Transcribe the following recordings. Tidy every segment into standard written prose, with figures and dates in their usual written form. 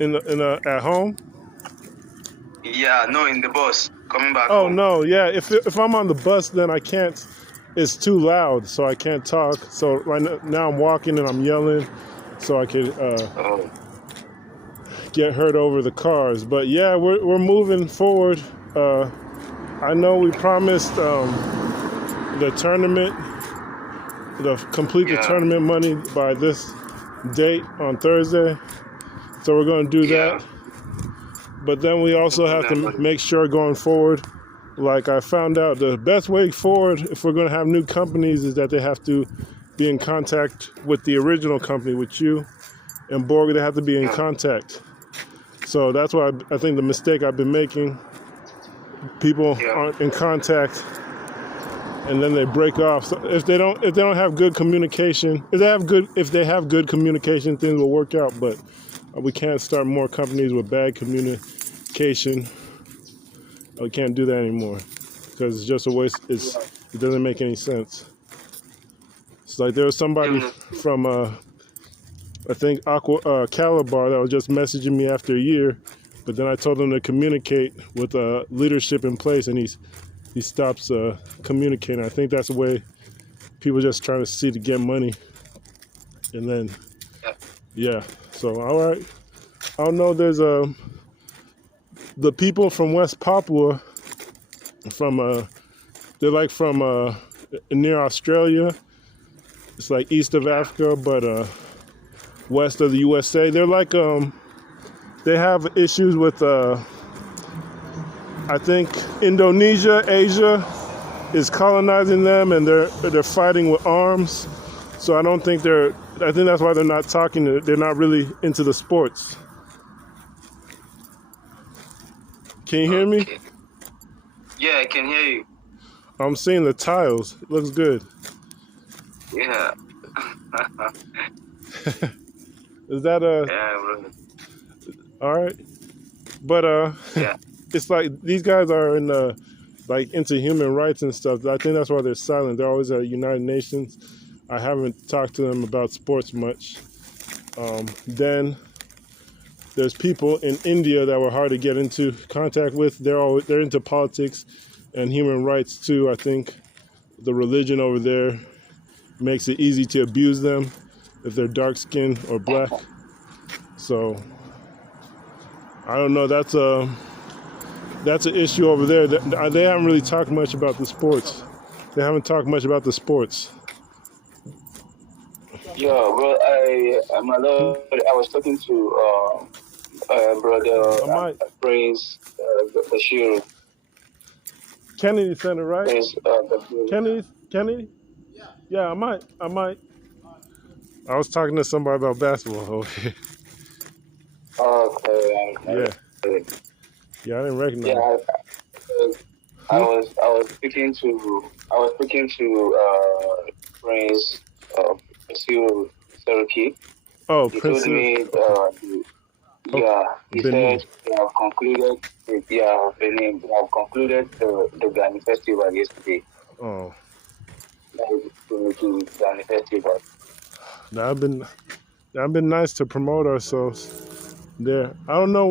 at home? Yeah, no, in the bus coming back Oh home. no, yeah. If I'm on the bus, then I can't. It's too loud, so I can't talk. So now I'm walking and I'm yelling, so I could get heard over the cars. But yeah, we're moving forward. I know we promised the tournament, complete the tournament money by this date on Thursday. So we're going to do that. But then we also have to make sure going forward, like I found out, the best way forward if we're going to have new companies is that they have to be in contact with the original company, with you and Borgu. They have to be in contact. So that's why I think the mistake I've been making, people aren't in contact and then they break off. So if they don't have good communication, if they have good communication, things will work out. But we can't start more companies with bad communication. We can't do that anymore because it's just a waste. It doesn't make any sense. It's like there was somebody from I think Calabar that was just messaging me after a year, but then I told him to communicate with leadership in place, and he stops communicating. I think that's the way people just trying to see to get money, and then So all right, I don't know. There's the people from West Papua, they're like from near Australia. It's like east of Africa, but west of the USA. They're like they have issues with I think Indonesia, Asia is colonizing them, and they're fighting with arms. So I think that's why they're not talking. They're not really into the sports. Can you hear me? Yeah, I can hear you. I'm seeing the tiles. It looks good. Yeah. Is that Yeah, bro. all right? But it's like these guys are into human rights and stuff. I think that's why they're silent. They're always at United Nations. I haven't talked to them about sports much. Then there's people in India that were hard to get into contact with. They're into politics and human rights too. I think the religion over there makes it easy to abuse them if they're dark skinned or black. So I don't know. That's an issue over there. They haven't really talked much about the sports. They haven't talked much about the sports. Yeah, well, I was talking to brother Prince Bashir. Kennedy sent it, right? Kennedy? Yeah, I might. I was talking to somebody about basketball. Okay. Okay. Yeah, I didn't recognize. Yeah, I was speaking to Prince Bashir Cherokee. Oh, he Prince. told me he said they have concluded Benin. They have concluded the gaani festival yesterday. Oh. The gaani festival. That'd been nice to promote ourselves there. I don't know.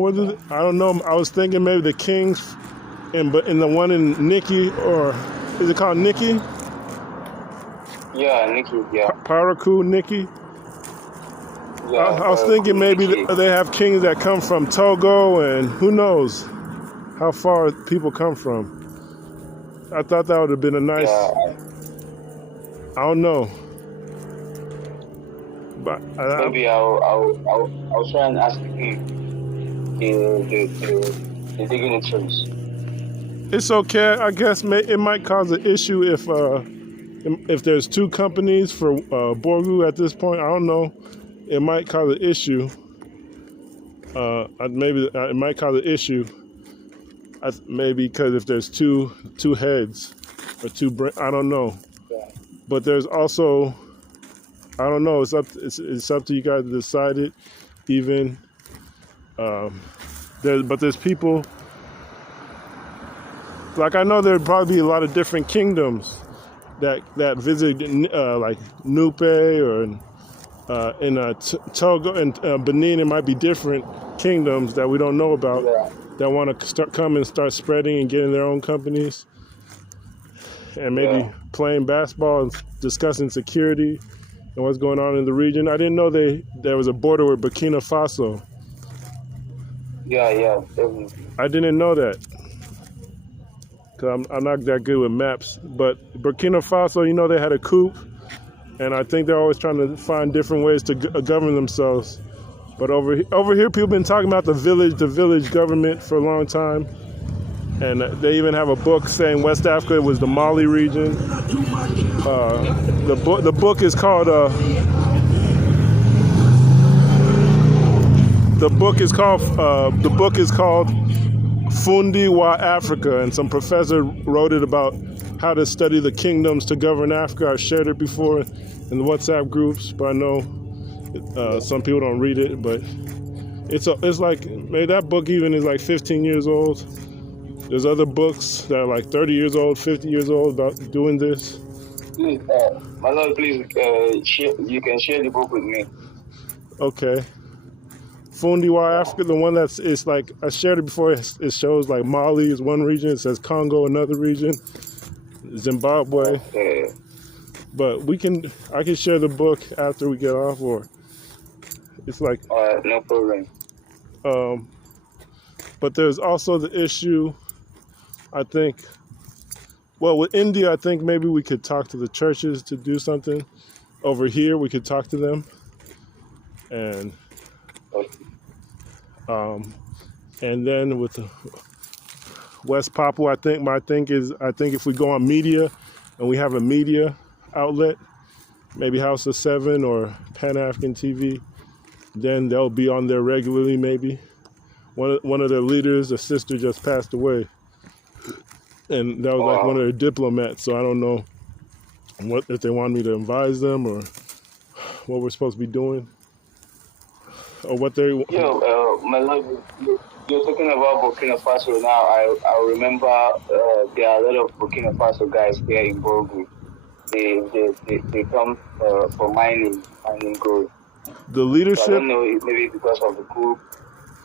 I was thinking maybe the Kings, in the one in Nikki, or is it called Nikki? Yeah, Nikki. Yeah. Paraku Nikki. Yeah, I was thinking maybe they have kings that come from Togo, and who knows how far people come from. I thought that would have been a nice. I don't know. But maybe I'll try and ask him the dignitaries. It's okay. I guess it might cause an issue if there's two companies for Borgu at this point. I don't know. It might cause an issue. Maybe it might cause an issue. Maybe because if there's two heads or I don't know. Yeah. But there's also, I don't know. It's up to you guys to decide it. Even there's people. Like I know there'd probably be a lot of different kingdoms that visit like Nupe or Togo and Benin, it might be different kingdoms that we don't know about that want to come and start spreading and getting their own companies and maybe playing basketball and discussing security and what's going on in the region. I didn't know there was a border with Burkina Faso. I didn't know that because I'm not that good with maps. But Burkina Faso, you know, they had a coup, and I think they're always trying to find different ways to govern themselves. But over here, people have been talking about the village government for a long time. And they even have a book saying West Africa was the Mali region. The book is called Fundi wa Africa, and some professor wrote it about how to study the kingdoms to govern Africa. I shared it before in the WhatsApp groups, but I know some people don't read it. But it's like, maybe that book even is like 15 years old. There's other books that are like 30 years old, 50 years old about doing this. Please, my lord, please, you can share the book with me. Okay. Fundiwa Africa, the one it's like, I shared it before, it shows like Mali is one region, it says Congo another region, Zimbabwe. Okay. But I can share the book after we get off, or it's like... no problem. But there's also the issue, I think, well, with India, I think maybe we could talk to the churches to do something. Over here, we could talk to them. And then with the West Papua, I think if we go on media and we have a media outlet, maybe House of Seven or Pan-African TV, then they'll be on there regularly maybe. One of their leaders, a sister, just passed away. And that was like one of their diplomats, so I don't know if they want me to advise them or what we're supposed to be doing. Or what they... my lord, you're talking about Burkina Faso now. I remember there are a lot of Burkina Faso guys here in Borgu. They come for mining gold. The leadership? So I don't know, maybe because of the coup.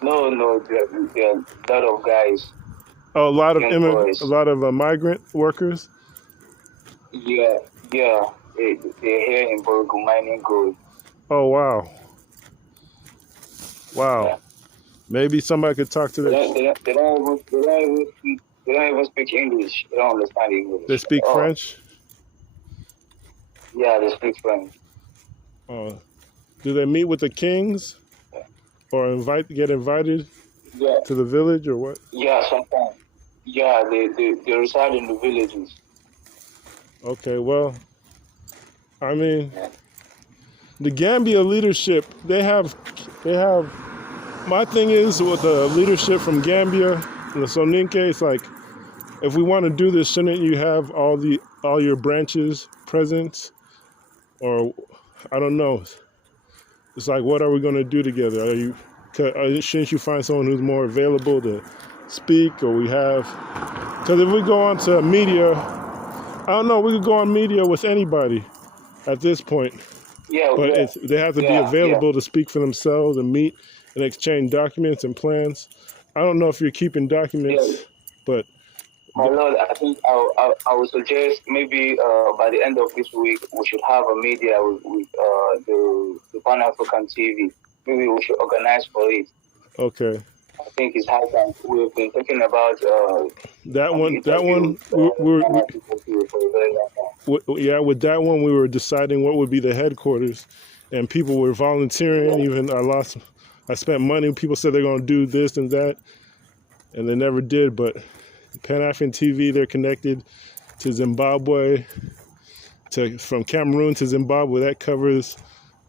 No, there are a lot of guys. Oh, a lot of migrant workers? Yeah, they're here in Borgu mining gold. Oh, wow. Yeah. Maybe somebody could talk to them. They don't even speak English. They don't understand English. They speak French? Yeah, they speak French. Do they meet with the kings? Or get invited to the village, or what? Yeah, sometimes. Yeah, they reside in the villages. Okay, well, I mean, the Gambia leadership, they have. My thing is with the leadership from Gambia and the Soninke, it's like, if we want to do this, shouldn't you have all your branches present? Or I don't know. It's like, what are we going to do together? Shouldn't you find someone who's more available to speak? Or because if we go on to media, I don't know, we could go on media with anybody at this point. Yeah, but they have to be available to speak for themselves and meet and exchange documents and plans. I don't know if you're keeping documents, but... My lord, I think I would suggest maybe by the end of this week, we should have a media with the Pan-African TV. Maybe we should organize for it. Okay. I think it's high time. We've been talking about that one. With that one, we were deciding what would be the headquarters, and people were volunteering. Even I spent money. People said they're going to do this and that, and they never did. But Pan-African TV, they're connected to Zimbabwe, from Cameroon to Zimbabwe. That covers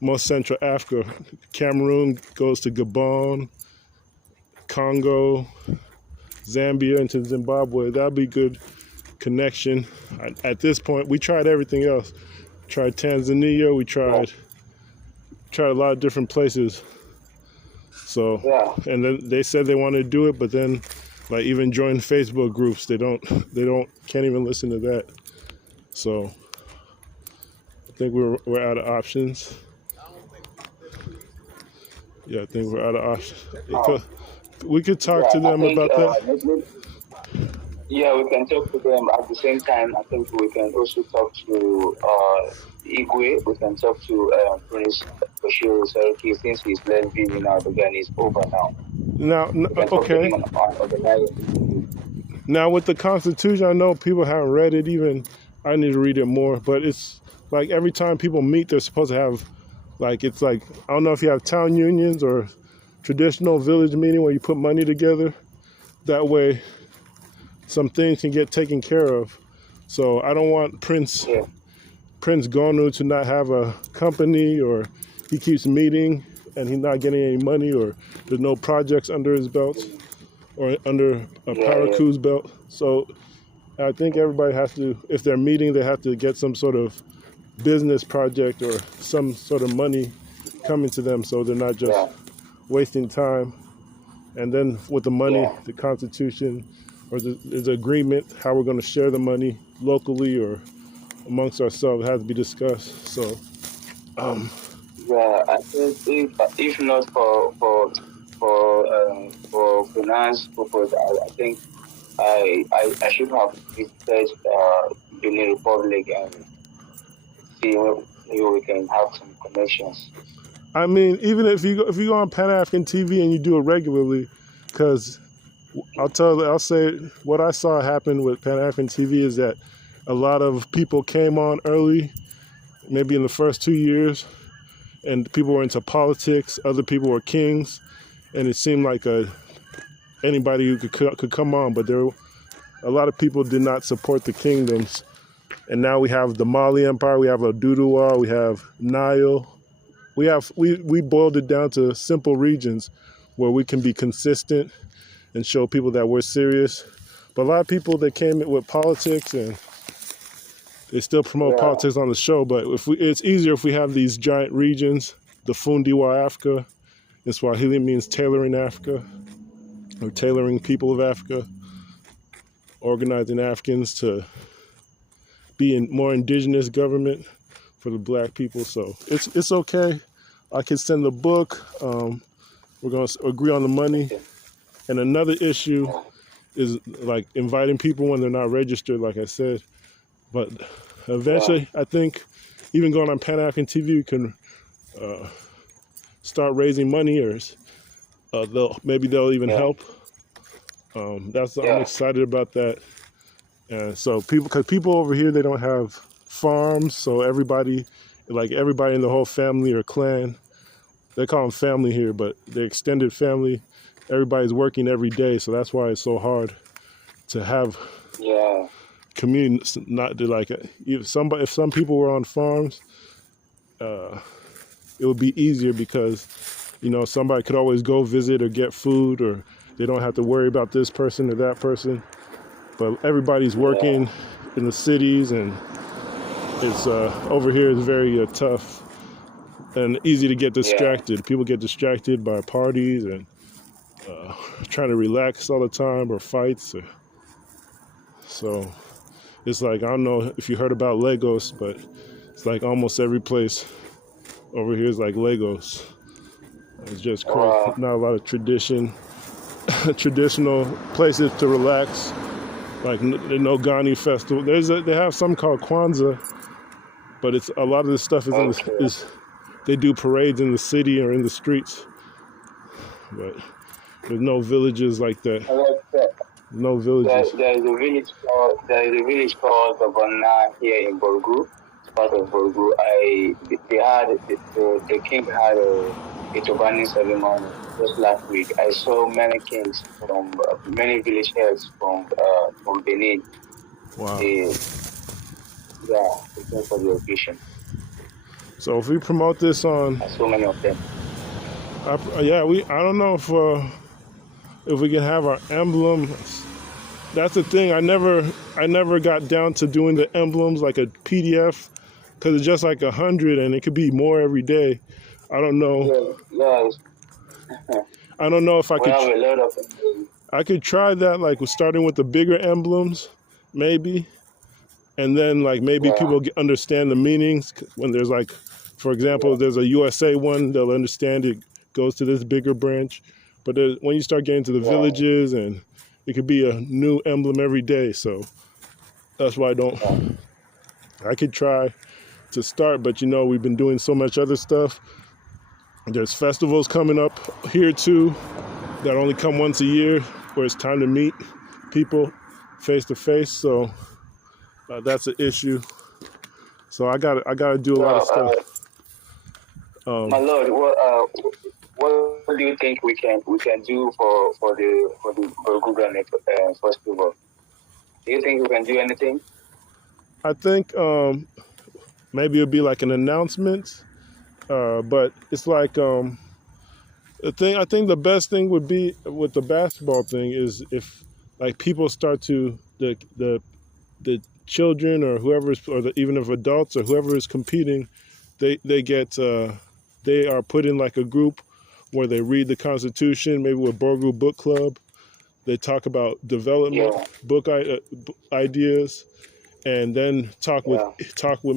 most Central Africa. Cameroon goes to Gabon, Congo, Zambia, into Zimbabwe. That'd be good connection. At this point, we tried everything else. Tried Tanzania. We tried a lot of different places. So, and then they said they wanted to do it, but then, like, even join Facebook groups, they can't even listen to that. So, I think we're out of options. Yeah, I think we're out of Um, options. We could talk yeah, to I them think about that. yeah, we can talk to them at the same time. I think we can also talk to Igwe. We can talk to Prince Bashir Sariki since he's left busy now. The gun is over now. Now, We can talk to okay. him on organizing. Now with the Constitution, I know people haven't read it. Even I need to read it more. But it's like every time people meet, they're supposed to have, like, it's like, I don't know if you have town unions or traditional village meeting where you put money together. That way, some things can get taken care of. So I don't want Prince Yeah, Gonu to not have a company, or he keeps meeting and he's not getting any money, or there's no projects under his belt or under a yeah. Paraku's belt. So I think everybody has to, if they're meeting, they have to get some sort of business project or some sort of money coming to them, so they're not just Yeah, wasting time. And then with the money, yeah, the Constitution or there's an agreement how we're going to share the money locally or amongst ourselves. It has to be discussed. So, yeah. I think if not for finance purpose, I think I should have visited Benin Republic and see where we can have some connections. I mean, even if you go on Pan African TV and you do it regularly, because I'll say what I saw happen with Pan African TV is that a lot of people came on early, maybe in the first 2 years, and people were into politics. Other people were kings, and it seemed like anybody who could come on. But a lot of people did not support the kingdoms. And now we have the Mali Empire, we have Oduduwa, we have Nile. We boiled it down to simple regions where we can be consistent and show people that we're serious. But a lot of people that came in with politics, and they still promote politics on the show. But it's easier if we have these giant regions. The Fundiwa Africa, in Swahili means tailoring Africa, or tailoring people of Africa, organizing Africans to be in more indigenous government for the black people. So it's okay. I can send the book. We're going to agree on the money. And another issue is like inviting people when they're not registered, like I said. But eventually, I think even going on Pan African TV, you can start raising money, or maybe they'll even help. I'm excited about that. And so because people over here, they don't have farms, so everybody in the whole family or clan, they call them family here, but the extended family, everybody's working every day, so that's why it's so hard to have communities. Not to if some people were on farms, it would be easier because somebody could always go visit or get food, or they don't have to worry about this person or that person. But everybody's working in the cities, and it's over here is very tough and easy to get distracted. People get distracted by parties and trying to relax all the time, or fights. So it's like, I don't know if you heard about Lagos, but it's like almost every place over here is like Lagos. It's just crazy. Not a lot of traditional places to relax. Like no gaani festival. They have some called Kwanzaa, but it's a lot of this stuff is they do parades in the city or in the streets. But there's no villages like that. No villages. There is a village called Gabon here in Borgu. It's part of Borgu. The king had a turbaning ceremony just last week. I saw many kings from many village heads from Benin. Wow. They came for the occasion. So if we promote this on, so many of them. I don't know if we can have our emblems. That's the thing. I never got down to doing the emblems like a PDF, because it's just like 100, and it could be more every day. I don't know. I don't know if I could. Have a lot of I could try that, like starting with the bigger emblems, maybe, and then maybe people understand the meanings when there's for example, there's a USA one, they'll understand it goes to this bigger branch. But when you start getting to the villages, and it could be a new emblem every day. So that's why I could try to start, but we've been doing so much other stuff. There's festivals coming up here too that only come once a year, where it's time to meet people face to face. So that's an issue. So I gotta do a lot of stuff. My lord, what do you think we can do for the Borgu festival? Do you think we can do anything? I think maybe it'll be like an announcement, but it's like I think the best thing would be with the basketball thing is if like people start to the children or whoever is, or even if adults or whoever is competing, they are put in like a group where they read the Constitution, maybe with Borgu Book Club. They talk about development, book ideas, and then talk with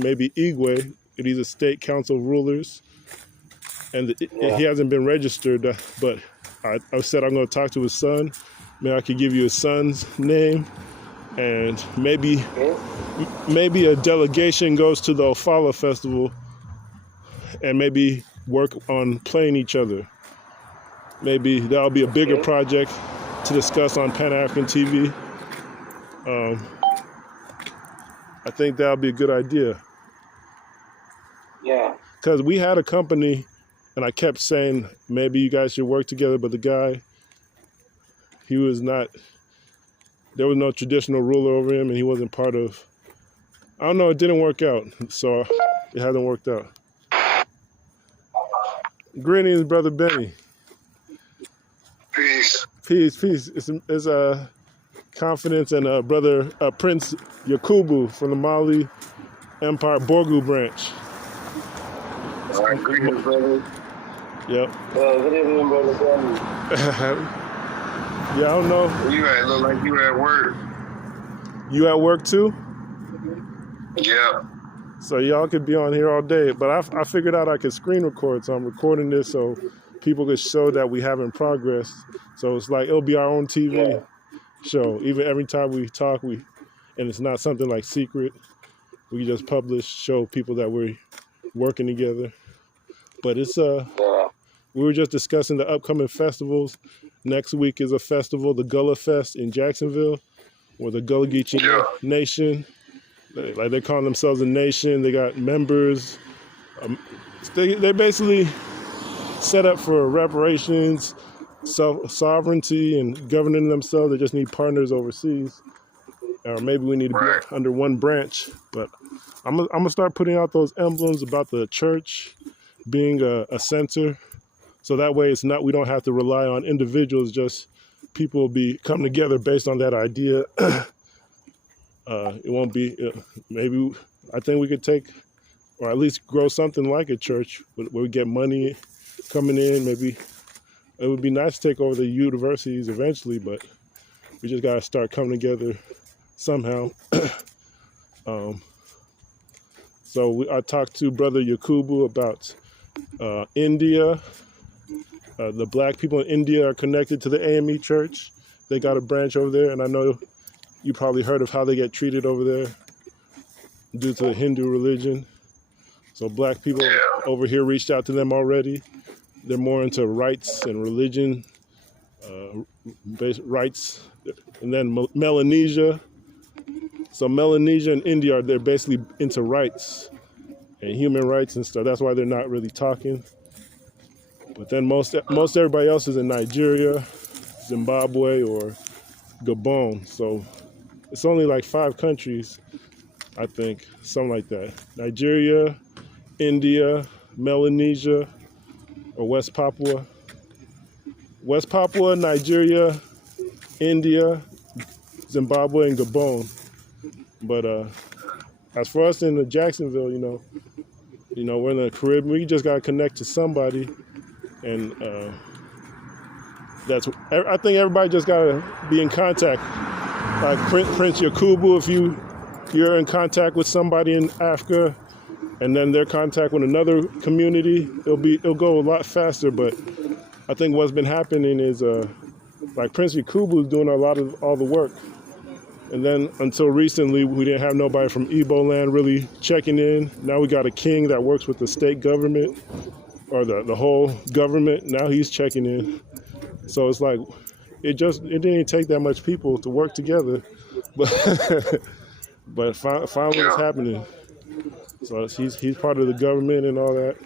maybe Igwe, these are state council rulers. And he hasn't been registered, but I said I'm going to talk to his son. Maybe I could give you his son's name, and maybe a delegation goes to the Ofala festival, and maybe work on playing each other. Maybe that'll be a bigger project to discuss on Pan-African TV. I think that'll be a good idea. Yeah. Because we had a company, and I kept saying, maybe you guys should work together, but the guy, there was no traditional ruler over him, and he wasn't part of, I don't know, it didn't work out, so it hasn't worked out. Greetings, Brother Benny. Peace. Peace. It's Confidence and Brother Prince Yakubu from the Mali Empire Borgu branch. All right, greetings, brother. Yep. Good evening, Brother Benny. Yeah, I don't know. Where you at? Look like you at work. You at work too? Yeah. So y'all could be on here all day, but I figured out I could screen record, so I'm recording this so people could show that we haven't progressed. So it's like it'll be our own TV show. Even every time we talk, and it's not something like secret. We just publish, show people that we're working together. But it's we were just discussing the upcoming festivals. Next week is a festival, the Gullah Fest in Jacksonville, where the Gullah Geechee Nation, they call themselves a nation. They got members. They basically set up for reparations, sovereignty, and governing themselves. They just need partners overseas. Or maybe we need to be under one branch. But I'm gonna start putting out those emblems about the church being a center. So that way we don't have to rely on individuals, just people will come together based on that idea. It won't be, I think we could take, or at least grow something like a church where we get money coming in. Maybe it would be nice to take over the universities eventually, but we just got to start coming together somehow. So I talked to Brother Yakubu about India. The black people in India are connected to the AME church. They got a branch over there, and I know you probably heard of how they get treated over there due to the Hindu religion. So black people over here reached out to them already. They're more into rights and religion, rights. And then Melanesia. So Melanesia and India, they're basically into rights and human rights and stuff. That's why they're not really talking. But then most everybody else is in Nigeria, Zimbabwe, or Gabon. So it's only like 5 countries, I think, something like that. Nigeria, India, Melanesia, or West Papua. West Papua, Nigeria, India, Zimbabwe, and Gabon. But as for us in the Jacksonville, we're in the Caribbean. We just gotta connect to somebody, and I think everybody just gotta be in contact. Like Prince Yakubu, if you're in contact with somebody in Africa, and then their contact with another community, it'll go a lot faster. But I think what's been happening is like Prince Yakubu is doing a lot of all the work. And then until recently, we didn't have nobody from Igbo land really checking in. Now we got a king that works with the state government or the whole government. Now he's checking in. So it's like, it didn't take that much people to work together. But, but finally it's happening. So he's part of the government and all that.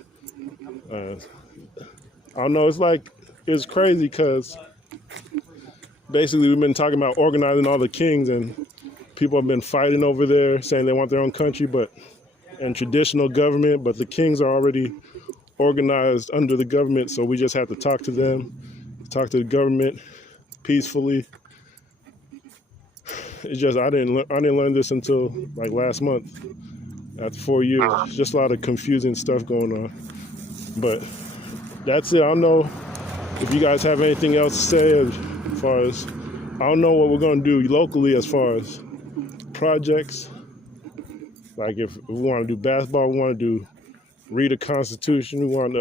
I don't know, it's crazy because basically we've been talking about organizing all the kings and people have been fighting over there saying they want their own country and traditional government, but the kings are already organized under the government, so we just have to talk to them, talk to the government peacefully. It's just I didn't learn this until like last month after 4 years. Just a lot of confusing stuff going on. But that's it. I don't know if you guys have anything else to say as far as I don't know what we're going to do locally as far as projects. Like if we want to do basketball, we want to read the Constitution. We want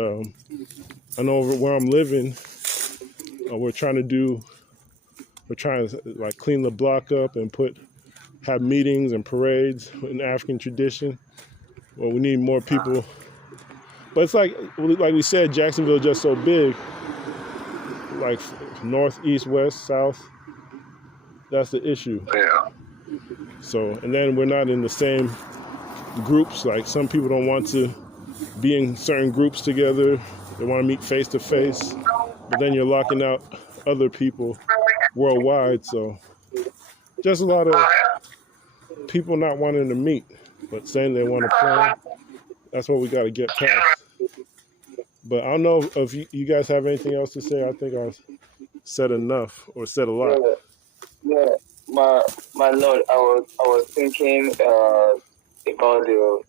I know where I'm living, we're trying to like clean the block up and have meetings and parades in African tradition. Well, we need more people. But it's like we said, Jacksonville is just so big, like north, east, west, south. That's the issue. Yeah. So, and then we're not in the same groups. Like some people don't want to be in certain groups together. They want to meet face to face, but then you're locking out other people worldwide. So just a lot of people not wanting to meet, but saying they want to plan. That's what we got to get past. But I don't know if you guys have anything else to say. I think I've said enough or said a lot. Yeah, my lord, I was thinking about the Borgu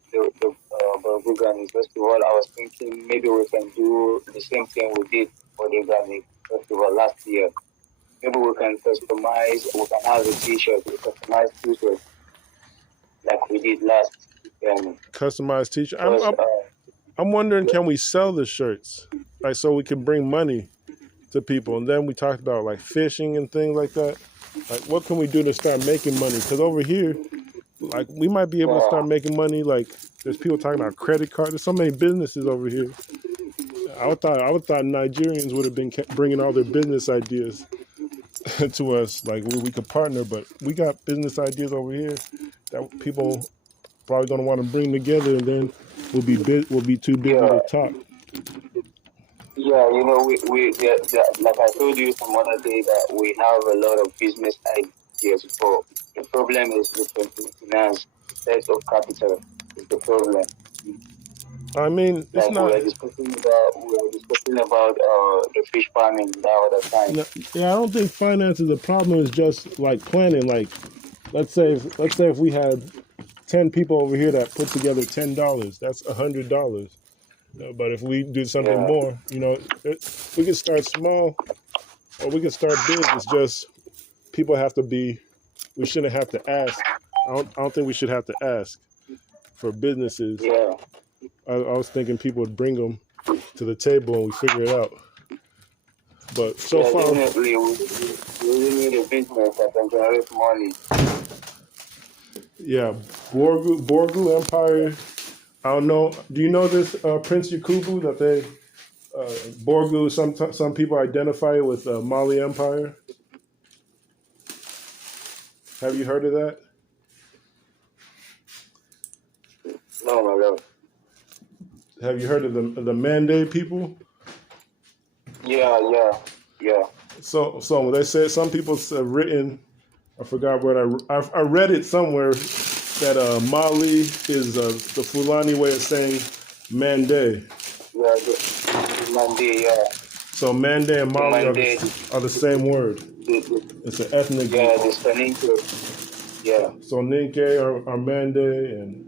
Gani Festival. I was thinking maybe we can do the same thing we did for the Gani Festival last year. Maybe we can customize. We can have a T-shirt, a customized T-shirt like we did last year. Customized T-shirt. I'm wondering, can we sell the shirts, like so we can bring money to people? And then we talked about like fishing and things like that. Like, what can we do to start making money? Because over here, like, we might be able to start making money. Like, there's people talking about credit cards. There's so many businesses over here. I would thought Nigerians would have been bringing all their business ideas to us, like we could partner. But we got business ideas over here that people probably gonna want to bring together, and then we'll be too busy to talk. Yeah, you know, we like I told you some other day that we have a lot of business ideas, but the problem is the finance, set of capital is the problem. I mean, it's like not. We were discussing about the fish farming that other time. Yeah, I don't think finance is a problem. It's just like planning. Like, let's say if we had 10 people over here that put together $10, that's $100. But if we do something more, you know, we can start small or we can start big. It's just people have to be. We shouldn't have to ask. I don't think we should have to ask for businesses. Yeah. I was thinking people would bring them to the table and we figure it out. But so far, definitely, we really need a business that can generate money. Yeah, Borgu Empire. I don't know. Do you know this Prince Yakubu that they Borgu? Some people identify it with Mali Empire. Have you heard of that? No, my love. Have you heard of the Manden people? Yeah. So they say some people have written. I forgot what I read it somewhere that Mali is the Fulani way of saying Mande. Yeah, Mande. Yeah. So Mande and Mali are the same word. It's an ethnic. Yeah, the Soninke. Yeah. So Ninke are Mande, and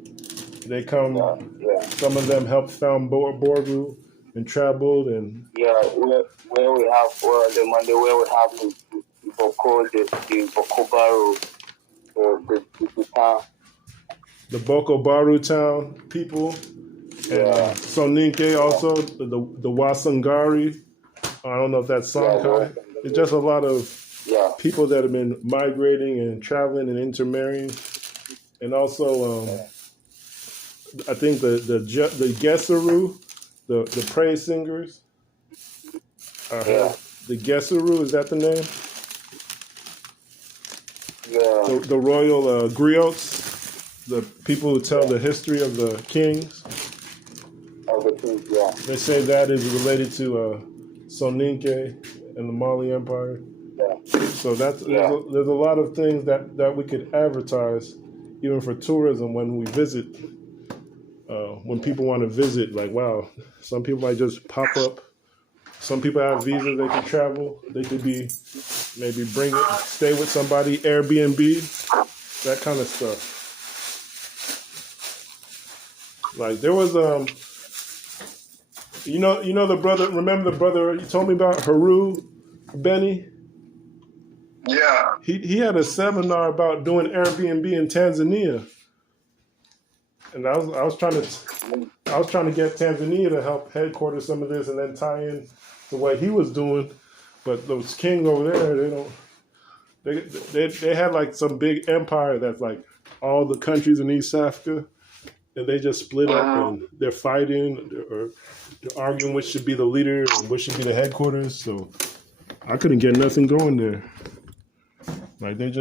they come. Yeah. Some of them helped found Borgu and traveled and. Yeah, where we have the Mande, where we have the Boko, the Boko Baru, the town. The Boko Baru town people. And Soninke also, the Wasangari I don't know if that's Yeah, Songhai. It's just a lot of yeah. people that have been migrating and traveling and intermarrying, and also I think the Gesseru, the praise singers. Yeah. The Gesseru, is that the name? Yeah. The royal griots, the people who tell the history of the kings. Yeah. They say that is related to Soninke and the Mali Empire. Yeah. So there's a lot of things that we could advertise, even for tourism when we visit. When people want to visit, like, wow, some people might just pop up. Some people have visas, they can travel. They could be maybe stay with somebody, Airbnb, that kind of stuff. Like there was you know the brother. Remember the brother you told me about, Haru Benny? Yeah. He had a seminar about doing Airbnb in Tanzania, and I was trying to get Tanzania to help headquarter some of this, and then tie in the way he was doing. But those kings over there, they had like some big empire that's like all the countries in East Africa, and they just split up and they're fighting or they're arguing which should be the leader and which should be the headquarters. So I couldn't get nothing going there. Like I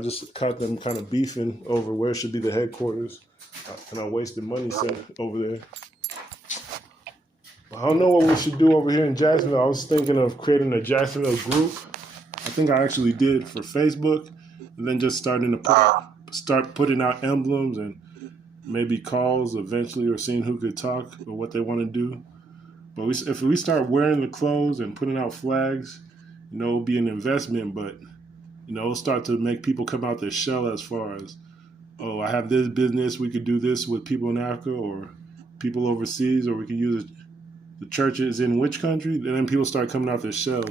just caught them kind of beefing over where should be the headquarters, and I wasted money over there. I don't know what we should do over here in Jacksonville. I was thinking of creating a Jacksonville group. I think I actually did for Facebook, and then just start putting out emblems and maybe calls eventually, or seeing who could talk or what they want to do. But if we start wearing the clothes and putting out flags, it'll be an investment, but it'll start to make people come out their shell as far as, oh, I have this business, we could do this with people in Africa or people overseas, or we could use the churches in which country, and then people start coming out their shell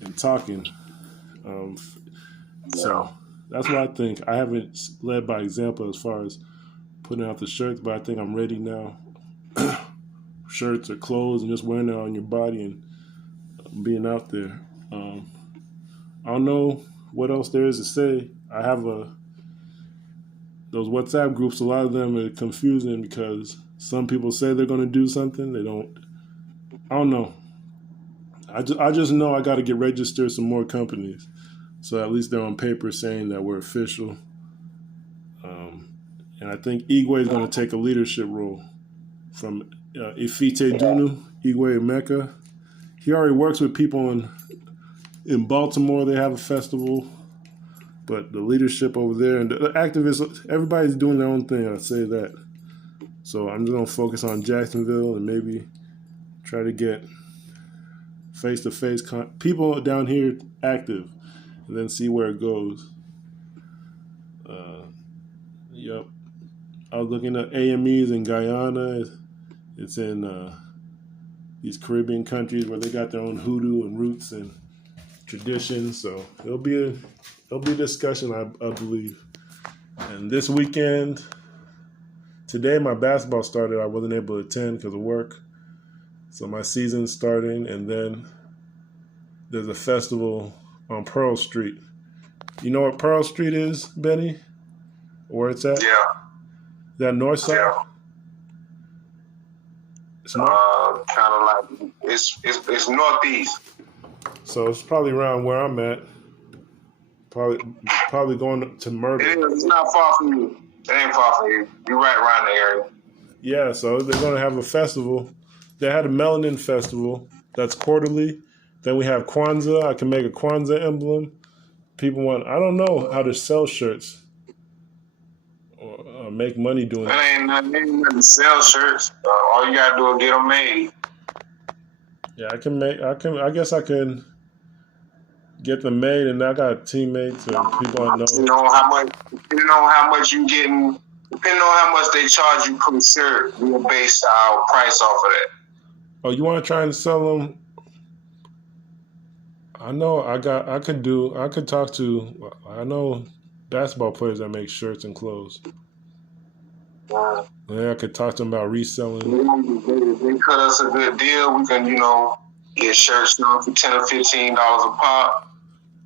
and talking. So that's what I think. I haven't led by example as far as putting out the shirts, but I think I'm ready now. Shirts or clothes and just wearing it on your body and being out there. I don't know what else there is to say. I have those WhatsApp groups. A lot of them are confusing because some people say they're going to do something. They don't. I don't know. I just know I got to get registered some more companies, so at least they're on paper saying that we're official. And I think Igwe is going to take a leadership role from Ifite Dunu, Igwe Emeka. He already works with people in Baltimore. They have a festival, but the leadership over there and the activists, everybody's doing their own thing. I say that. So I'm just going to focus on Jacksonville and maybe try to get face-to-face people down here active, and then see where it goes. Yep. I was looking at AMEs in Guyana. It's in these Caribbean countries where they got their own hoodoo and roots and traditions. So it'll be a discussion, I believe. And this weekend, today my basketball started. I wasn't able to attend because of work. So my season's starting, and then there's a festival on Pearl Street. You know what Pearl Street is, Benny? Where it's at? Yeah. Is that north side? Yeah. It's north? Kind of like it's northeast. So it's probably around where I'm at. Probably going to Murder. It's not far from you. It ain't far from you. You're right around the area. Yeah, so they're going to have a festival. They had a Melanin festival that's quarterly. Then we have Kwanzaa. I can make a Kwanzaa emblem. I don't know how to sell shirts or make money doing it. Ain't nothing to sell shirts. All you gotta do is get them made. Yeah, I guess I can get them made, and I got teammates and people I know. Depending on how much you getting, depending on how much they charge you per shirt, we'll base our price off of that. Oh, you want to try and sell them? I know I know basketball players that make shirts and clothes. Yeah, I could talk to them about reselling. If they cut us a good deal, we can, get shirts for $10 or $15 a pop.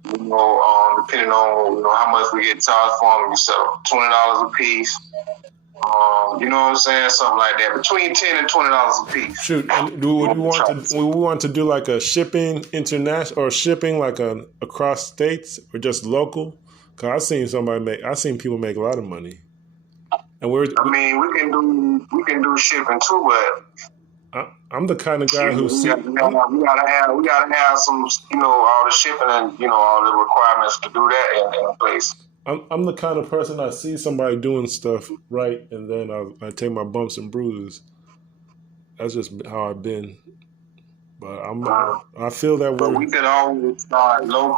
Depending on how much we get charged for them, we sell $20 a piece. You know what I'm saying? Something like that. Between $10 and $20 a piece. Shoot, and would we want to do like a shipping international or shipping like across states or just local? Cause I seen people make a lot of money. And we can do shipping too, but I'm the kind of guy who we gotta have some, all the shipping and all the requirements to do that in place. I'm the kind of person I see somebody doing stuff right, and then I take my bumps and bruises. That's just how I've been. But I feel that way. But we could always start local.